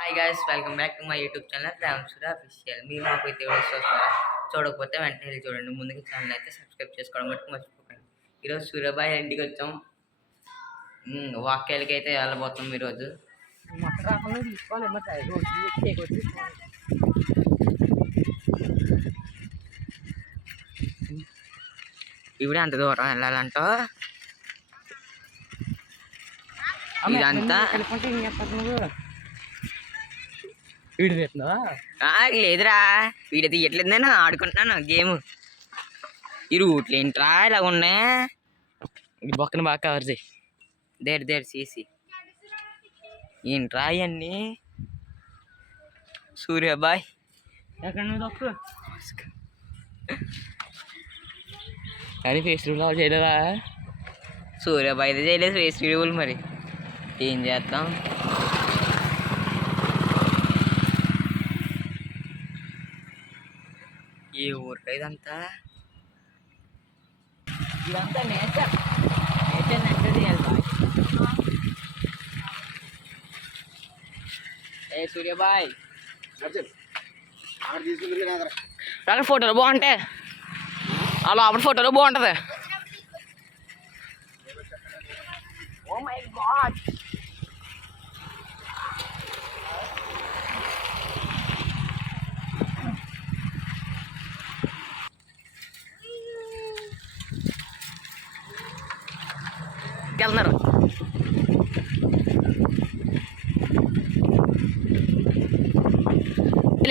Hi guys, welcome back to my YouTube channel Ramasura official. మీరు మాకైతే videos చూస్తున్నారా? చూడకపోతే వెంటనే వెళ్ళి చూడండి. ముందుగా ఛానల్ అయితే సబ్స్క్రైబ్ చేసుకోవడం మటుకు మర్చిపోకండి. ఈరోజు సూర్యాబాయ్ ఇంటికి వచ్చాం. వాక్యాలకి అయితే వెళ్ళబోతాం ఈరోజు. ఇప్పుడు అంత దూరం వెళ్ళాలంట. ఇదంతా వీడు తీస్తున్నావా? లేదురా, వీడియో తీయట్లేదు. నేను ఆడుకుంటున్నాను గేమ్. ఈ రూట్లు ఏంట్రా ఇలా ఉన్నాయి? ఈ బొక్కను బాగా కవర్ చేయి. దేర్ సీసీ ఏంట్రా ఇవన్నీ? సూర్యాబాయ్ ఎక్కడ నువ్వు తప్పు కానీ ఫేస్ రూల్ చేయలేదా? సూర్యాబాయ్ అయితే చేయలేదు ఫేస్ రూల్. మరి ఏం చేద్దాం? ఏ ఊరిలో ఇదంతా నేచర్ నచ్చది. ఏ సూర్యాబాయ్ అక్కడ ఫోటోలు బాగుంటాయి. ఆ లోపల ఫోటోలు బాగుంటుంది. ఓ మై గాడ్, వెళ్తున్నారు.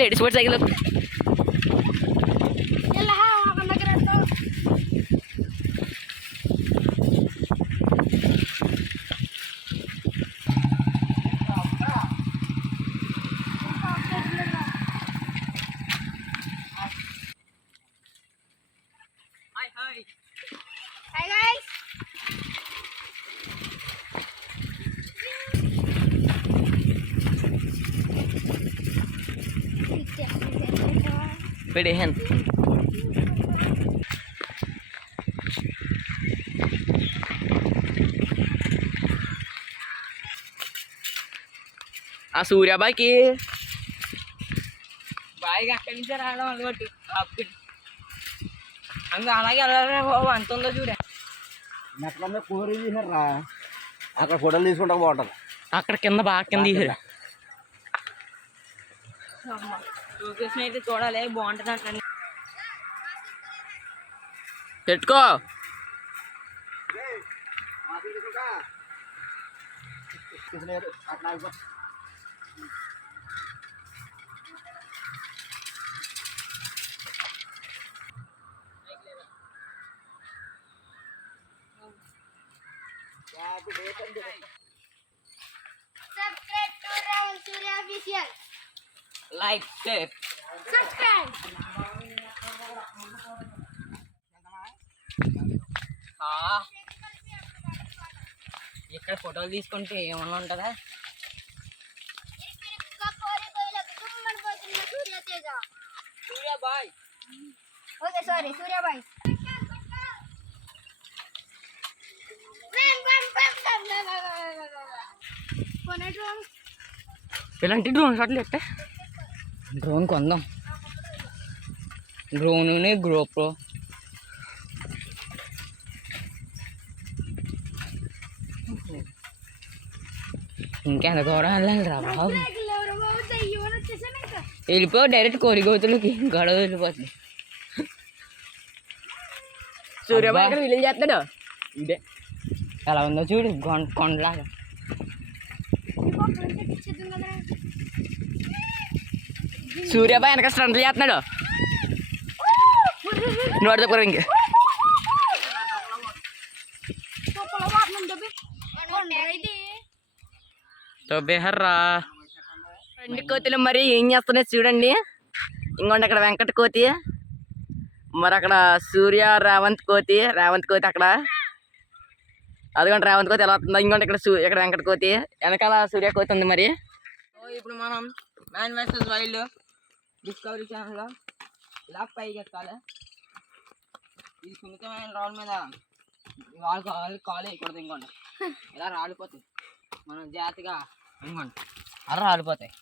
Ladies boat cycle Hi guys. పెడేహన్. ఆ సూర్యాబాయికి బాయిగా అక్కడి నుంచే రావడం అలవాటు. అందుకు అలాగే వెళ్ళాలి బాబు. అంత ఉందో చూడ. నెట్ల కూర తీసారా? అక్కడ ఫోటోలు తీసుకుంటా బాగుంటుంది. అక్కడ కింద బాగా కింద తీసారు. లొకేషన్ అయితే చూడాలి, బాగుంటుంది అట్లా. పెట్టుకో. Subscribe to Ramasura Official. Like share Subscribe. ఇక్కడ ఫోటోలు తీసుకుంటే ఏమన్నా ఉంటుందా? సూర్యాబాయ్. Okay, sorry, Surya Bhai. ఇలాంటి డ్రోన్ షాట్లు ఎట్టే? డ్రోన్ కొందాం. డ్రోన్ గ్రోప్రో. ఇంకెంత దూరం వెళ్ళాలి రా బాబు? వెళ్ళిపో డైరెక్ట్ కోరిగోతులకి. గొడవ వెళ్ళిపోతుంది. సూర్యాబాయ్ అక్కడ విలేజ్ చేస్తాడు. ఇదే ఎలా ఉందో చూడు, కొండలాగా. సూర్యాబాయ్ వెనక స్టంట్లు చేస్తున్నాడు. నోటి దగ్గర ఇంక తోబేహర్రా. రెండు కోతులు మరి ఏం చేస్తున్నాయి చూడండి. ఇంకోండి అక్కడ వెంకట కోతి, మరి అక్కడ సూర్య రేవంత్ కోతి అక్కడ. అదిగోండి రేవంత్ కోతి ఎలా వస్తుందో. ఇంకోటి ఇక్కడ వెంకట కోతి, వెనకాల సూర్య కోతి ఉంది. మరి ఇప్పుడు మనం మ్యాన్ వర్సెస్ వైల్డ్ డిస్కవరీ ఛానల్లో ఇలా పైకి ఎక్కాలి. ఈ సున్నితమైన రాళ్ళ మీద కాలు వేయకూడదు. ఇంకోండి ఇలా రాలిపోతాయి. మనం జాతిగా ఇంకోండి అలా రాలిపోతాయి.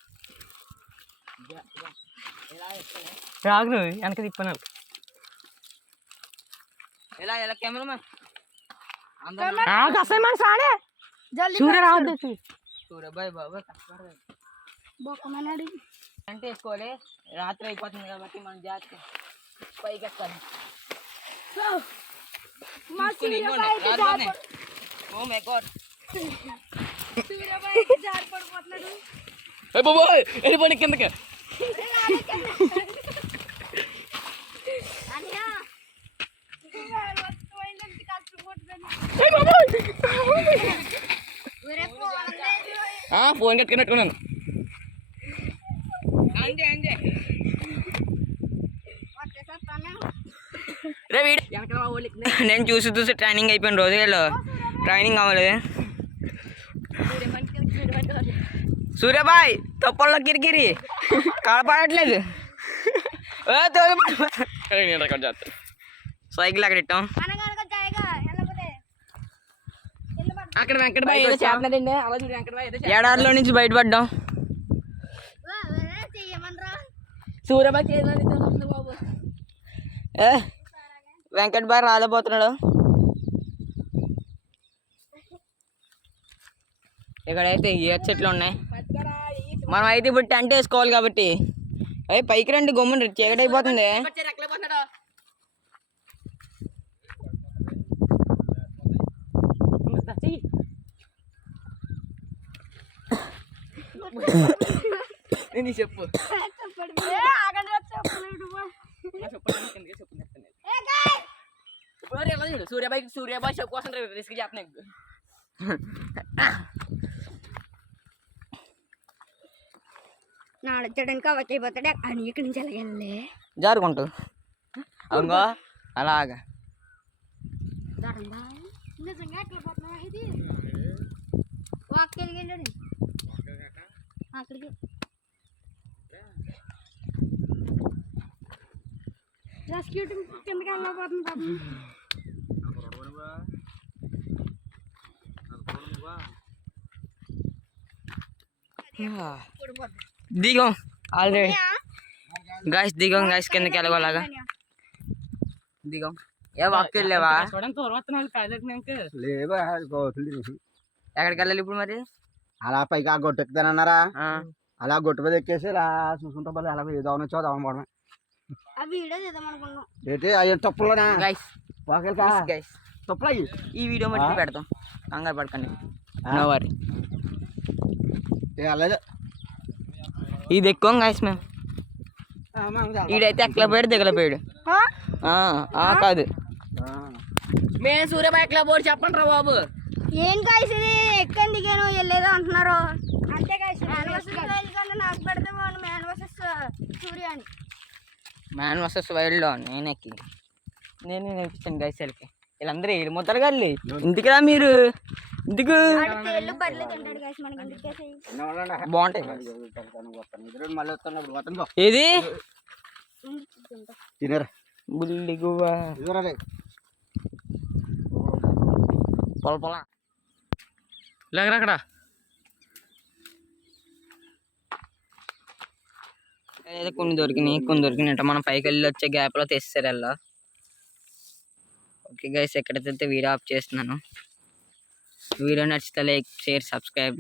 రాగు నువ్వు వెనక తిప్పను ఎలా ఎలా కెమెరామెన్ అసలు మన సాడే జల్దీ సూర్య రావద్దు సూర్యబాయ్ బాబా బొక్కమన్నాడు అంటే వేసుకోవాలి రాత్రి అయిపోతుంది కాబట్టి మనం జాగ్రత్త పైకి ఎక్కాలి మా సూర్యబాయికి జారి ఓ మై గాడ్ సూర్యబాయికి జారి పడిపోతున్నాడు ఏ బాబోయ్ వెళ్ళిపోండి కిందకి అన్నయ్య వస్తువైందంటే కష్టపడుతుంది ఒరే ఫోన్ లేదు ఫోన్ కట్టుకున్నట్టుకున్నాను అంతే అంతే రే నేను చూసి చూసి ట్రైనింగ్ అయిపోయిన రోజుల్లో ట్రైనింగ్ అవ్వలేదు సూర్యబాయ్ తొప్పల్లో కిరికిరి కాడపడట్లేదు సైకిల్ అక్కడ ఇట్టాం అనగనగా జాయిగా వెళ్ళకపోతే అక్కడ వెంకటబాయ్ ఏదో చేస్తున్నాడండి ఏడాదిలో నుంచి బయటపడ్డాం చెయ్యమనరా సూర్యబాయ్ చేయాలి బాబు వెంకటబాయ్ రాలేపోతున్నాడు ఇక్కడైతే ఏ చెట్లు ఉన్నాయి మనం అయితే ఇప్పుడు టెంట్ వేసుకోవాలి కాబట్టి అవి పైకి రండి గమ్మున చీకటి అయిపోతుంది చెప్పు సూర్యబాయ్ చెప్పు కోసం రిస్క్ చేస్తున్నాయి నాడచ్చడానికి అవచ్చి అయిపోతాడు అని ఇక్కడి నుంచి వెళ్ళగలే జారుకుంటూ అవునుగో అలాగా నిజంగా ఎట్లా పోతున్నావా ఇది వాక్కి వెళ్ళండి అక్కడికి రెస్క్యూ టీమ్ కిందకి వెళ్ళకపోతుంది దిగం ఆల్రెడీ దిగం గాయస్ కిందకి వెళ్ళగోలాగా దిగం ఏ వాక్ వెళ్ళావా లేవా ఎక్కడికి వెళ్ళాలి ఇప్పుడు మరి అలా పైకి ఆ గొట్టు ఎక్కుతానన్నారా అలా గొట్టు మీద ఎక్కేసి ఇలా చూసుకుంటా పోతే అలా ఏదో వచ్చో దావన పోవడమే ఆ వీడియో చేద్దామనుకున్నాం ఏంటి అయ్యే తప్పులోనా గైస్ గైస్ తప్పులు అయ్యి ఈ వీడియో మట్టి పెడతాం కంగారు పడకండి నో వరీ అలాగే ఇది ఎక్కువ గాయస్ మేము ఈడైతే ఎక్కల పోయాడు దిగల పోయాడు కాదు మేము సూర్యబాయ్ ఎక్కల పోయాడు చెప్పండి రా బాబు ఏం కాయస్ ఇది ఎక్కని దిగాను వెళ్ళేదో అంటున్నారు అంతే కాయస్ నాకు పెడితే బాగుండు మ్యాన్ వర్సెస్ సూర్య అని మ్యాన్ వర్సెస్ వైల్డ్లో నేను ఎక్కి నేను నేర్పించాను గైస్ వాళ్ళకి వీళ్ళందరూ ఏడు ముద్దరు గాలి ఇందుకురా మీరు ఇందుకు తేళ్ళు బర్రెలు తింటాడు కాయస్ మనకి ఎందుకేసి బాగుంటాయి మళ్ళీ వస్తాను ఏది తినరా బుల్లి గువ్వ పొల పొల లేకరా అక్కడ ఏదో కొన్ని దొరికినాయి మనం పైకి వెళ్ళి వచ్చే గ్యాప్లో తెస్తారు అలా ఓకే గైస్ ఎక్కడైతే వీడియో ఆఫ్ చేస్తున్నాను వీడియో నచ్చితే లైక్ షేర్ సబ్స్క్రైబ్